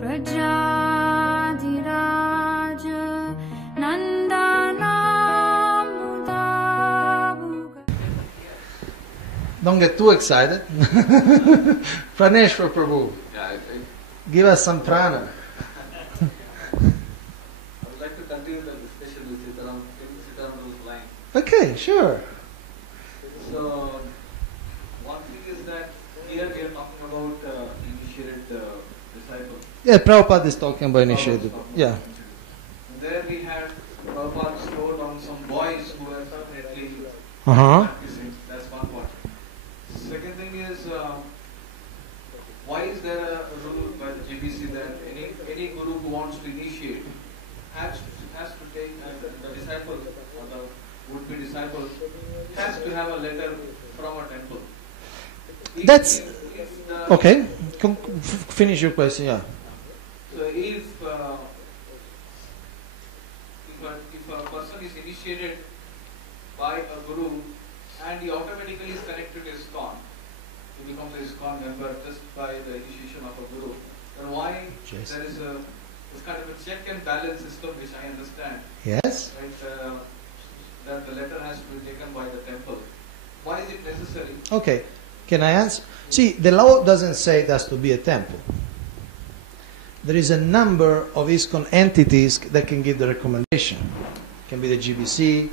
Prajadiraj Nandanamudabuga. Don't get too excited. Praneshwar Prabhu, give us some prana. I would like to continue the discussion with Sitaram those lines. Okay, sure. So, one thing is that here we are talking about initiated disciples. Yeah, Prabhupada is talking about initiated. Yeah. There we had Prabhupada showed on some boys who were separately practicing. That's one part. Second thing is, why is there a rule by the GBC that any guru who wants to initiate has to take the disciple or the would-be disciple has to have a letter from a temple. That's okay. Finish your question. Yeah. So if a person is initiated by a guru and he automatically is connected to ISKCON, he becomes an ISKCON member just by the initiation of a guru, then why there is this kind of a check and balance system, which I understand. Yes. Right, that the letter has to be taken by the temple. Why is it necessary? Okay. Can I answer? See, the law doesn't say it has to be a temple. There is a number of ISKCON entities that can give the recommendation. It can be the GBC.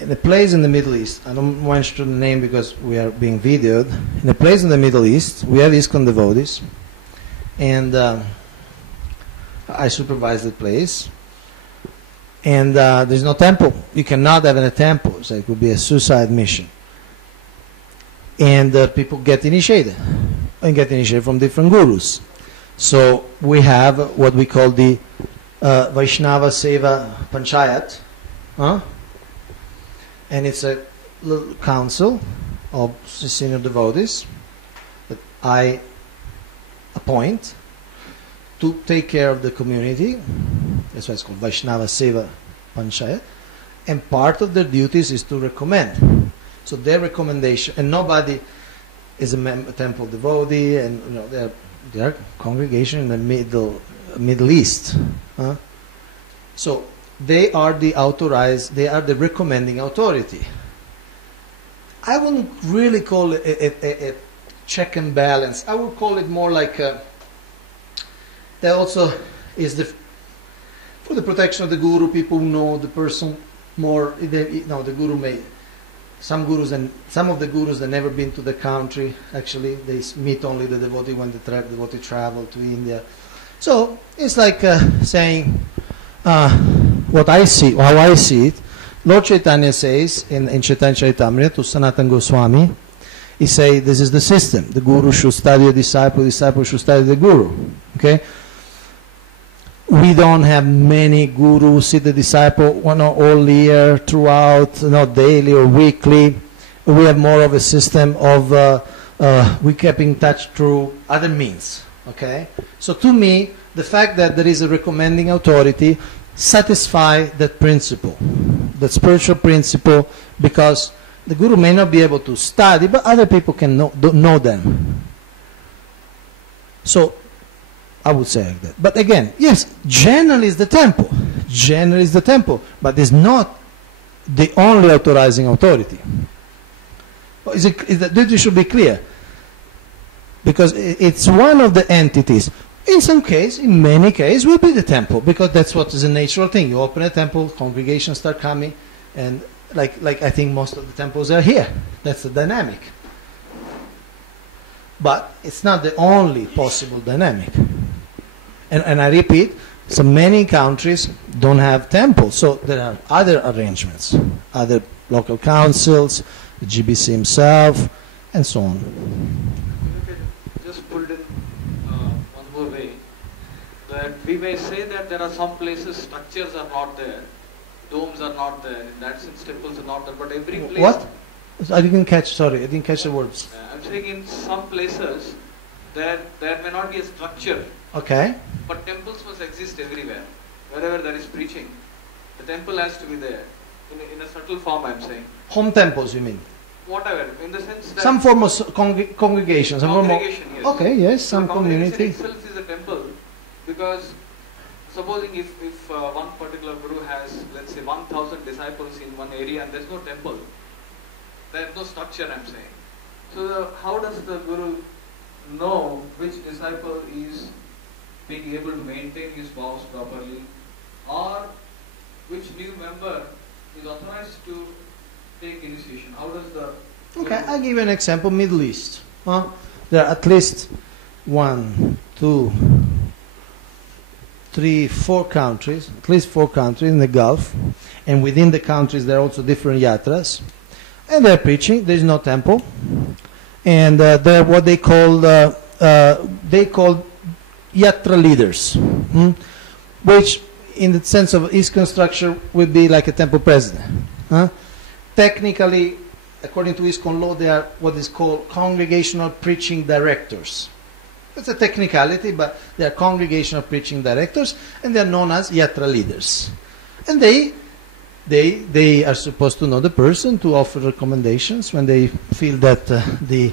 In a place in the Middle East, I don't mention the name because we are being videoed. In a place in the Middle East, we have ISKCON devotees, and I supervise the place. And there's no temple. You cannot have a temple, so it would be a suicide mission. And people get initiated, and get initiated from different gurus. So we have what we call the Vaishnava Seva Panchayat, and it's a little council of senior devotees that I appoint to take care of the community. That's why it's called Vaishnava Seva Panchayat. And part of their duties is to recommend. So their recommendation, and nobody is a temple devotee, and they are congregation in the Middle East. So they are the authorized, they are the recommending authority. I wouldn't really call it a check and balance. I would call it more like that also is for the protection of the guru. People who know the person more. The guru may. Some of the gurus that never been to the country, actually they meet only the devotee when the devotee travel to India. So it's like saying what I see, how I see it. Lord Chaitanya says in Chaitanya Charitamrita to Sanatana Goswami, he says this is the system. The guru should study a disciple, the disciple should study the guru. Okay. We don't have many gurus see the disciple all year, throughout, not daily or weekly. We have more of a system of we keep in touch through other means. Okay, so to me, the fact that there is a recommending authority satisfies that principle, that spiritual principle, because the guru may not be able to study, but other people can know them. So I would say like that. But again, yes, generally is the temple. Generally is the temple. But it's not the only authorizing authority. That should be clear. Because it's one of the entities. In some case, in many cases, will be the temple. Because that's what is a natural thing. You open a temple, congregations start coming. And like I think most of the temples are here. That's the dynamic. But it's not the only possible dynamic. And I repeat, so many countries don't have temples, so there are other arrangements, other local councils, the GBC himself, and so on. You can just put it in one more way, that we may say that there are some places structures are not there, domes are not there, in that sense temples are not there, but every place... What? I didn't catch the words. I'm saying in some places, there may not be a structure. Okay. But temples must exist everywhere. Wherever there is preaching, the temple has to be there. In a subtle form, I'm saying. Home temples, you mean? whatever, in the sense that some form of congregation. Some form of, congregation, yes. okay, yes, So some congregation community. itself is a temple, because supposing if one particular guru has, let's say, 1,000 disciples in one area and there's no temple, there's no structure, I'm saying. So how does the guru know which disciple is being able to maintain his vows properly, or which new member is authorized to take initiation? How does the Okay, I'll give you an example. Middle East. There are at least 1, 2, 3, 4 countries, at least 4 countries in the Gulf, and within the countries there are also different yatras, and they're preaching. There is no temple, and they're what they call yatra leaders, which in the sense of ISKCON structure would be like a temple president. Technically, according to ISKCON law, they are what is called congregational preaching directors. It's a technicality, but they are congregational preaching directors, and they are known as yatra leaders. And they are supposed to know the person, to offer recommendations when they feel that the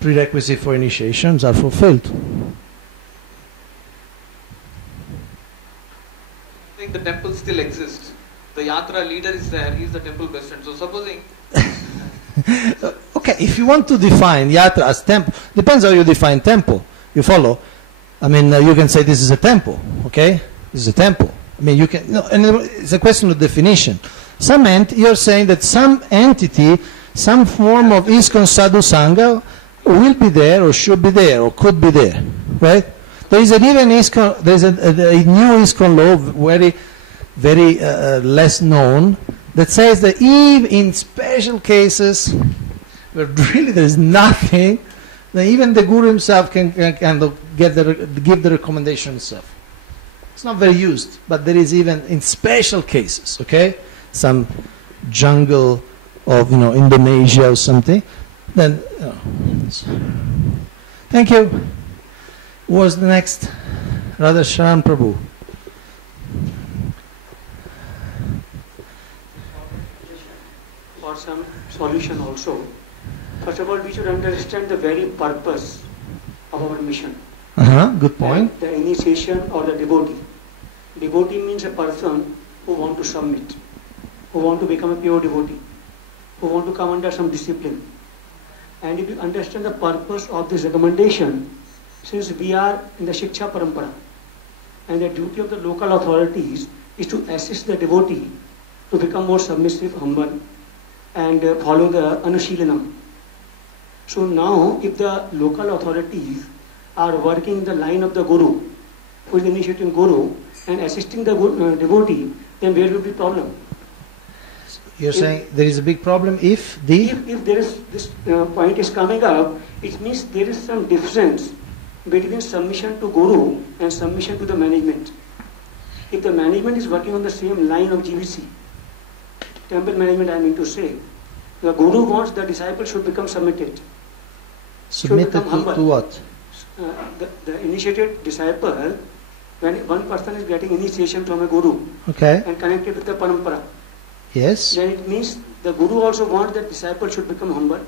prerequisites for initiations are fulfilled. I think the temple still exists. The yatra leader is there, he is the temple president. So supposing okay, if you want to define yatra as temple, depends how you define temple. You follow? I mean, you can say this is a temple, okay? This is a temple. I mean, you can, no, and it's a question of definition. You're saying that some entity, some form of ISKCON Sadhu Sangha will be there, or should be there, or could be there, right? There is an even ISKCON, there's a new ISKCON law, very less known, that says that even in special cases where really there is nothing, then even the guru himself can kind of give the recommendation himself. It's not very used, but there is even in special cases, okay? Some jungle of Indonesia or something. Then, thank you. Who was the next? Radhasharan Prabhu. For some solution also. First of all, we should understand the very purpose of our mission. Good point. The initiation or the devotee. Devotee means a person who want to submit, who want to become a pure devotee, who want to come under some discipline. And if you understand the purpose of this recommendation, since we are in the Shiksha Parampara, and the duty of the local authorities is to assist the devotee to become more submissive, humble, and follow the Anushilanam. So now, if the local authorities are working in the line of the Guru, who is initiating Guru, and assisting the devotee, then where will be problem? You're saying there is a big problem if there is this point is coming up, it means there is some difference between submission to Guru and submission to the management. If the management is working on the same line of GBC, temple management I mean to say, the Guru wants the disciple should become submitted. Submitted to what? The initiated disciple, when one person is getting initiation from a Guru, okay, and connected with the Parampara, yes, then it means the Guru also wants that disciple should become humble,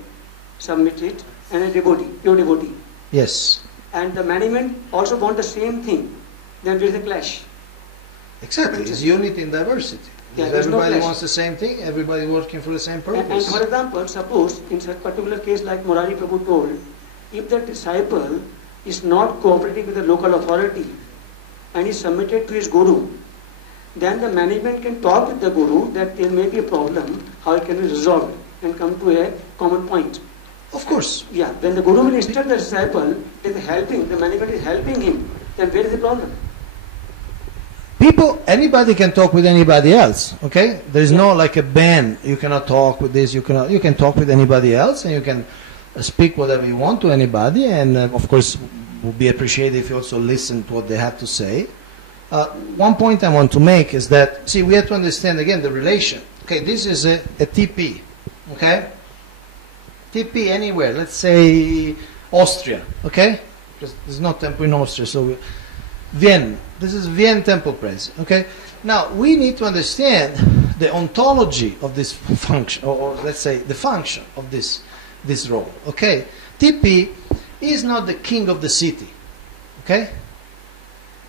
submitted, and a devotee, pure devotee. Yes. And the management also want the same thing. Then there is a clash. Exactly. It's unity in diversity. Yeah, If there's no everybody clash. wants the same thing, everybody working for the same And purpose. for example, suppose in such particular case like Murari Prabhu told, if the disciple is not cooperating with the local authority and is submitted to his Guru, then the management can talk with the Guru that there may be a problem, how it can be resolved and come to a common point. Of course. Yeah, when the Guru will instruct the disciple, is helping, the management is helping him, then where is the problem? Anybody can talk with anybody else, okay? There is no like a ban, you cannot talk with this, you can talk with anybody else, and you can speak whatever you want to anybody, and of course, would be appreciated if you also listen to what they have to say. One point I want to make is that, see, we have to understand again the relation. Okay, this is a TP, okay? TP anywhere, let's say Austria, okay? Because there's no temple in Austria, so Vienna. This is Vienna temple president, okay? Now, we need to understand the ontology of this function, or let's say the function of this role. Okay, TP is not the king of the city. Okay,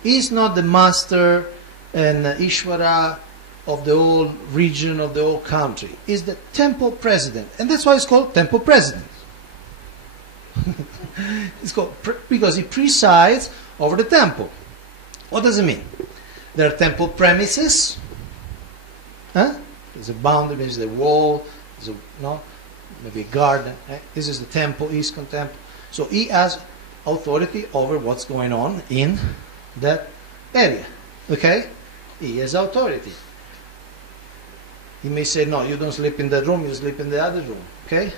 he's not the master and Ishvara of the whole region, of the whole country. He's the temple president, and that's why it's called temple president. It's called because he presides over the temple. What does it mean? There are temple premises. There's a boundary, there's a wall, there's maybe a garden. This is the temple, ISKCON temple. So he has authority over what's going on in that area. Okay? He has authority. He may say, no, you don't sleep in that room, you sleep in the other room. Okay?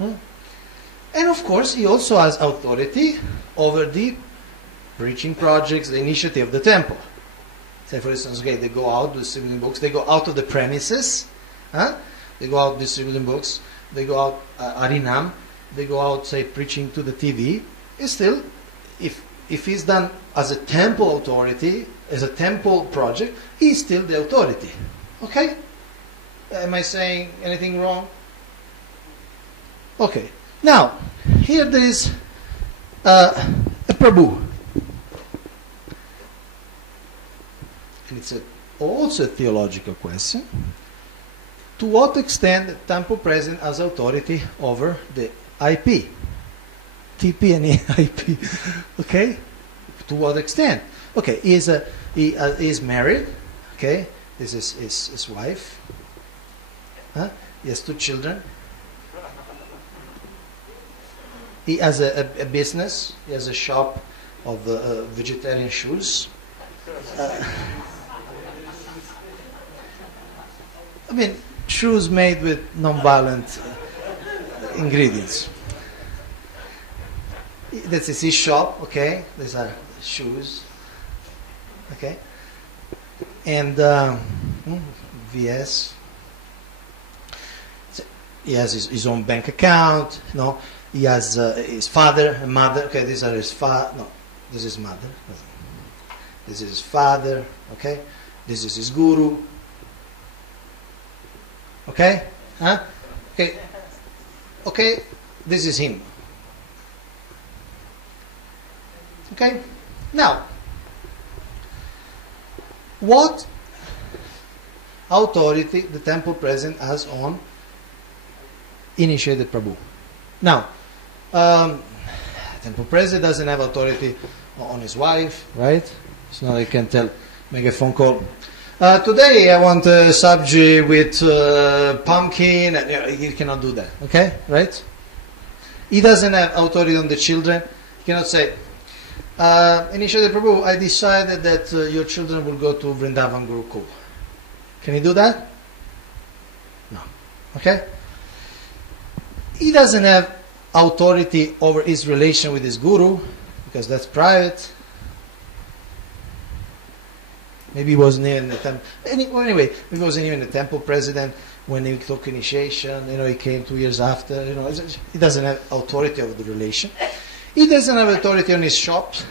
And of course, he also has authority over the preaching projects, the initiative of the temple. Say, for instance, okay, they go out distributing books, they go out of the premises, they go out distributing books, they go out arinam, they go out, say, preaching to the TV. It's still, if he's done as a temple authority, as a temple project, he's still the authority. Okay? Am I saying anything wrong? Okay. Now, here there is a Prabhu. And it's also a theological question. To what extent the temple president has authority over the IP? TP and IP. Okay? To what extent? Okay, he is married. Okay? This is his wife. He has 2 children. He has a business. He has a shop of vegetarian shoes. I mean, shoes made with non-violent ingredients. This is his shop, okay? These are shoes, okay? And VS. So he has his own bank account, no? He has his father and mother, okay? These are his father, no, this is mother. This is his father, okay? This is his guru. Okay? Okay. Okay, this is him. Okay? Now, what authority the temple president has on initiated Prabhu? Now, temple president doesn't have authority on his wife, right? So now he can make a phone call. Today I want a sabji with pumpkin. He cannot do that. Okay? Right? He doesn't have authority on the children. He cannot say, Initially Prabhu, I decided that your children will go to Vrindavan Gurukul. Can he do that? No. Okay? He doesn't have authority over his relation with his guru, because that's private. Maybe he wasn't even the temple. Anyway, he wasn't even the temple president when he took initiation. He came 2 years after. He doesn't have authority over the relation. He doesn't have authority on his shops.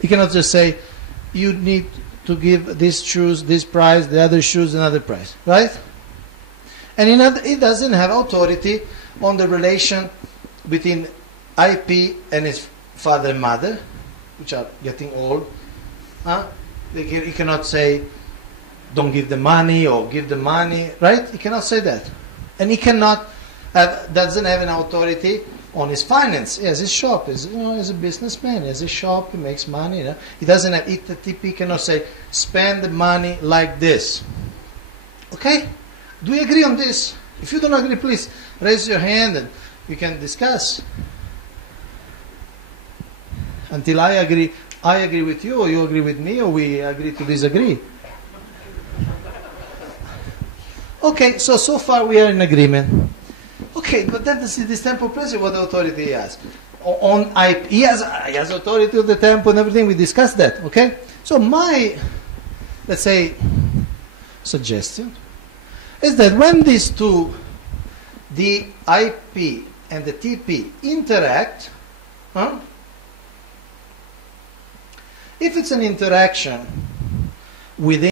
He cannot just say, you need to give these shoes this price, the other shoes another price. Right? And he doesn't have authority on the relation between IP and his father and mother, which are getting old. He cannot say, don't give the money or give the money, right? He cannot say that. And he doesn't have an authority on his finance. He has his shop. He's a businessman. He has his shop. He makes money. He doesn't have He cannot say, spend the money like this. Okay? Do we agree on this? If you don't agree, please raise your hand and we can discuss. Until I agree with you, or you agree with me, or we agree to disagree. Okay, so far we are in agreement. Okay, but then this temple president, what authority he has? He has authority of the temple and everything. We discussed that. Okay, so my, let's say, suggestion is that when these two, the IP and the TP, interact, if it's an interaction within